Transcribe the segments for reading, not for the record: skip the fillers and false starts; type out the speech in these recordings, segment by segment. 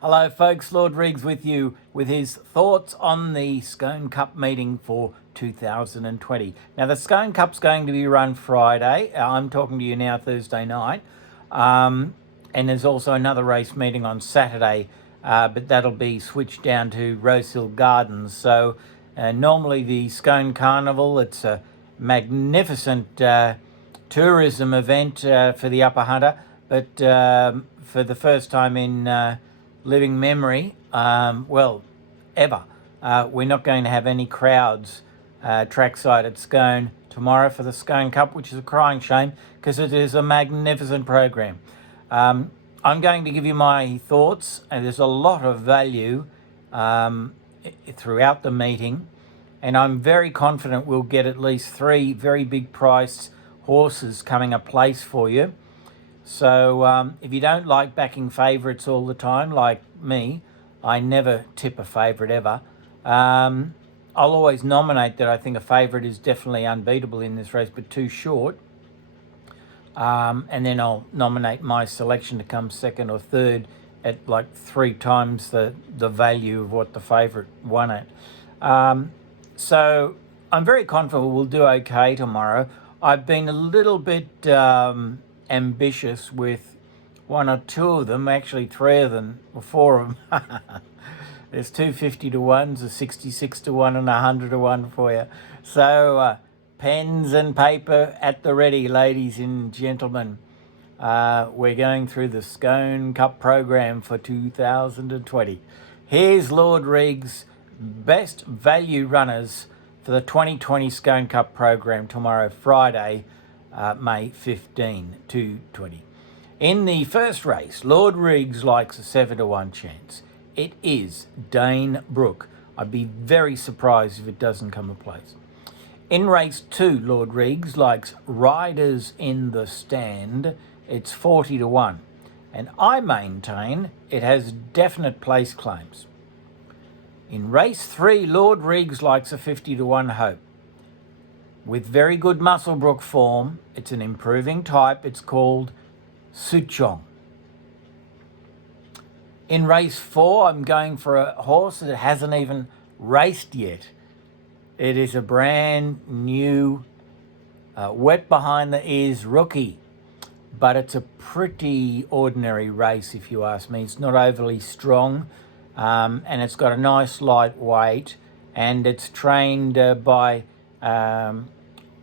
Hello folks, Lord Reags with you with his thoughts on the Scone Cup meeting for 2020. Now the Scone Cup's going to be run Friday. I'm talking to you now Thursday night. And there's also another race meeting on Saturday, but that'll be switched down to Rosehill Gardens. So normally the Scone Carnival, it's a magnificent tourism event for the Upper Hunter, but for the first time in living memory, ever. We're not going to have any crowds trackside at Scone tomorrow for the Scone Cup, which is a crying shame because it is a magnificent program. I'm going to give you my thoughts, and there's a lot of value throughout the meeting, and I'm very confident we'll get at least 3 very big priced horses coming a place for you. So if you don't like backing favourites all the time, like me, I never tip a favourite ever. I'll always nominate that I think a favourite is definitely unbeatable in this race, but too short. And then I'll nominate my selection to come second or third at like 3 times the value of what the favourite won at. So I'm very confident we'll do okay tomorrow. I've been a little bit ambitious with 1 or 2 of them, actually 3 of them, or 4 of them. There's 2 50 to 1s, a 66 to 1 and 100 to 1 for you. So pens and paper at the ready, ladies and gentlemen. We're going through the Scone Cup program for 2020. Here's Lord Reags' best value runners for the 2020 Scone Cup program tomorrow, Friday, May 15, 2020. In the first race, Lord Reags likes a 7 to 1 chance. It is Dane Brook. I'd be very surprised if it doesn't come a place. In race 2, Lord Reags likes Riders in the Stand. It's 40 to 1. And I maintain it has definite place claims. In race 3, Lord Reags likes a 50 to 1 Hope. With very good Musselbrook form, it's an improving type. It's called Suchong. In race 4, I'm going for a horse that hasn't even raced yet. It is a brand new, wet behind the ears rookie, but it's a pretty ordinary race if you ask me. It's not overly strong, and it's got a nice light weight, and it's trained by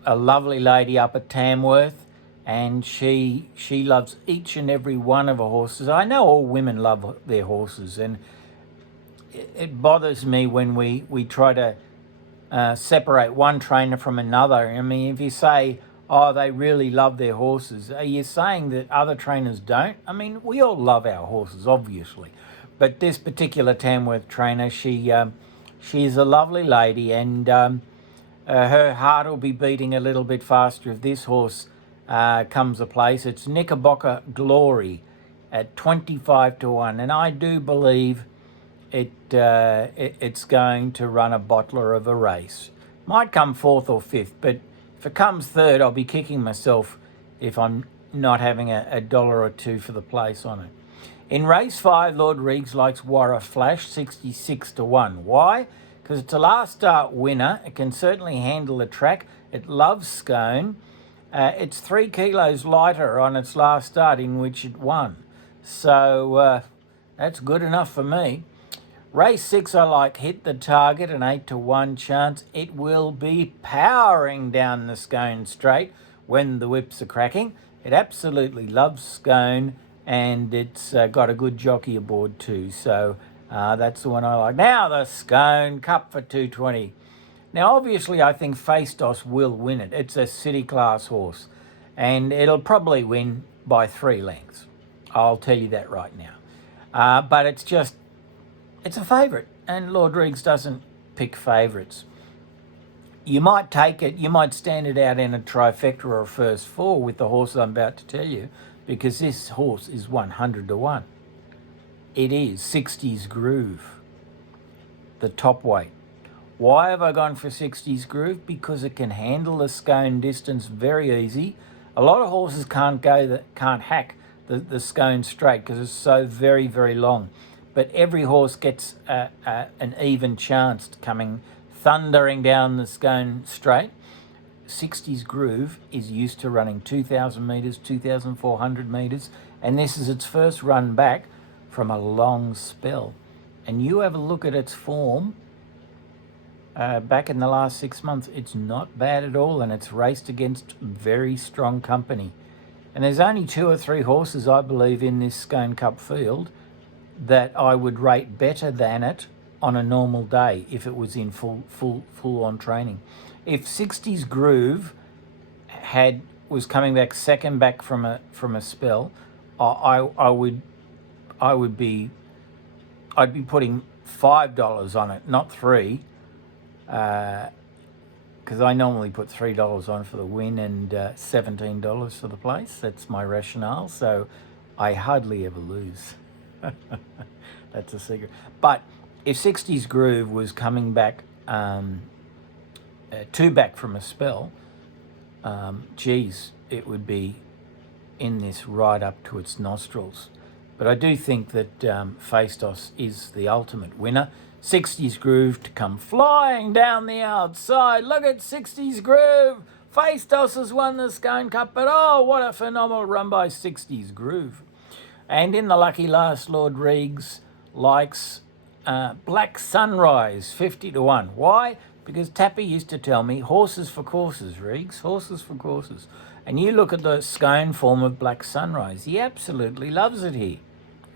a lovely lady up at Tamworth, and she loves each and every one of her horses. I know all women love their horses, and it bothers me when we try to separate one trainer from another. I mean, if you say, oh, they really love their horses, are you saying that other trainers don't? I mean, we all love our horses, obviously, but this particular Tamworth trainer, she's a lovely lady, and her heart will be beating a little bit faster if this horse comes a place. It's Knickerbocker Glory at 25 to 1, and I do believe it's going to run a bottler of a race. Might come 4th or 5th, but if it comes 3rd, I'll be kicking myself if I'm not having a dollar or 2 for the place on it. In race 5, Lord Reags likes Warra Flash, 66 to 1. Why? Because it's a last start winner. It can certainly handle the track. It loves Scone. It's 3 kilos lighter on its last start in which it won. So that's good enough for me. Race 6, I like Hit the Target, an 8 to 1 chance. It will be powering down the Scone straight when the whips are cracking. It absolutely loves Scone, and it's got a good jockey aboard too. So that's the one I like. Now the Scone Cup for 220. Now obviously I think Faistos will win it. It's a city class horse, and it'll probably win by 3 lengths. I'll tell you that right now. But it's a favourite, and Lord Reags doesn't pick favourites. You might take it, you might stand it out in a trifecta or a first 4 with the horse I'm about to tell you, because this horse is 100 to 1. It is Sixties Groove, the top weight. Why have I gone for Sixties Groove? Because it can handle the Scone distance very easy. A lot of horses can't hack the Scone straight because it's so very, very long. but every horse gets an even chance coming thundering down the Scone straight. 60s Groove is used to running 2,000 metres, 2,400 metres, and this is its first run back from a long spell. And you have a look at its form back in the last 6 months. It's not bad at all, and it's raced against very strong company. And there's only 2 or 3 horses, I believe, in this Scone Cup field that I would rate better than it on a normal day if it was in full on training. If 60s Groove was coming back second back from a spell, I'd be putting $5 on it, not $3, because I normally put $3 on for the win and $17 for the place. That's my rationale. So I hardly ever lose. That's a secret. But if 60s Groove was coming back 2 back from a spell, geez, it would be in this right up to its nostrils. But I do think that Phaistos is the ultimate winner. 60s Groove to come flying down the outside. Look at 60s Groove. Phaistos has won the Scone Cup, but oh, what a phenomenal run by 60s Groove. And in the lucky last, Lord Reags likes Black Sunrise, 50 to 1. Why? Because Tappy used to tell me, horses for courses, Reags, horses for courses. And you look at the Scone form of Black Sunrise. He absolutely loves it here.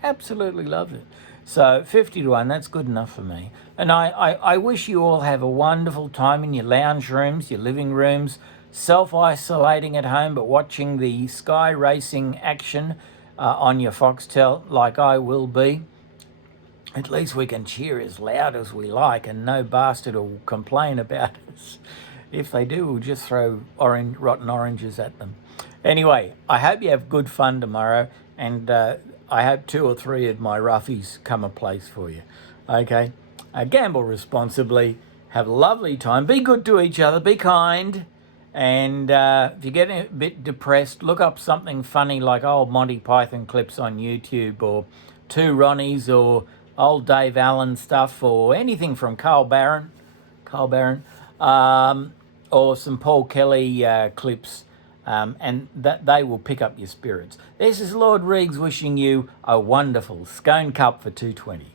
Absolutely loves it. So 50 to 1, that's good enough for me. And I wish you all have a wonderful time in your lounge rooms, your living rooms, self-isolating at home, but watching the Sky Racing action on your Foxtel like I will be. At least we can cheer as loud as we like and no bastard will complain about us. If they do, we'll just throw rotten oranges at them. Anyway, I hope you have good fun tomorrow, and I hope 2 or 3 of my roughies come a place for you. Okay? Gamble responsibly. Have a lovely time. Be good to each other. Be kind. And if you're getting a bit depressed, look up something funny like old Monty Python clips on YouTube, or 2 Ronnies, or old Dave Allen stuff, or anything from Carl Barron, or some Paul Kelly clips, and that they will pick up your spirits. This is Lord Reags wishing you a wonderful Scone Cup for 220.